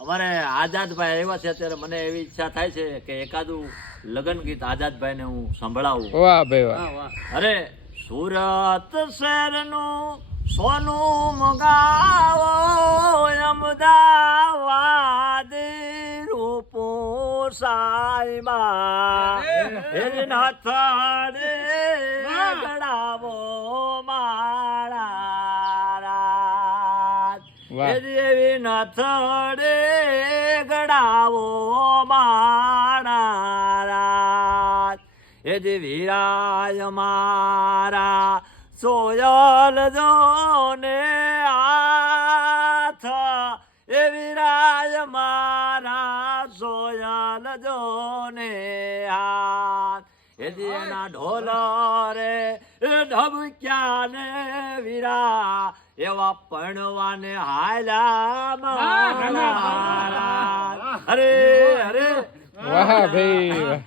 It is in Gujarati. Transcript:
અમારે આઝાદભાઈ આવ્યા છે અત્યારે મને એવી ઈચ્છા થાય છે કે એકાદું લગ્ન ગીત આઝાદભાઈ ને હું સંભળાવું. વાહ ભાઈ વાહ. અરે સુરત શહેરનું સોનું મગાવો અમદાવાદ રૂપો સાઈબા એના થડે ગળાવો મારા એવી નથડે ગળાવો મારા એ જે વિરાય મારા સોયલ જોને હાથ એ વિરાય મારા સોયલ જોને હાથ એ જે એના ઢોલ રે એ ઢબક્યા ને વીરા એવા પણવાને હાલ્યા મારા. અરે અરે વાહ ભાઈ વાહ.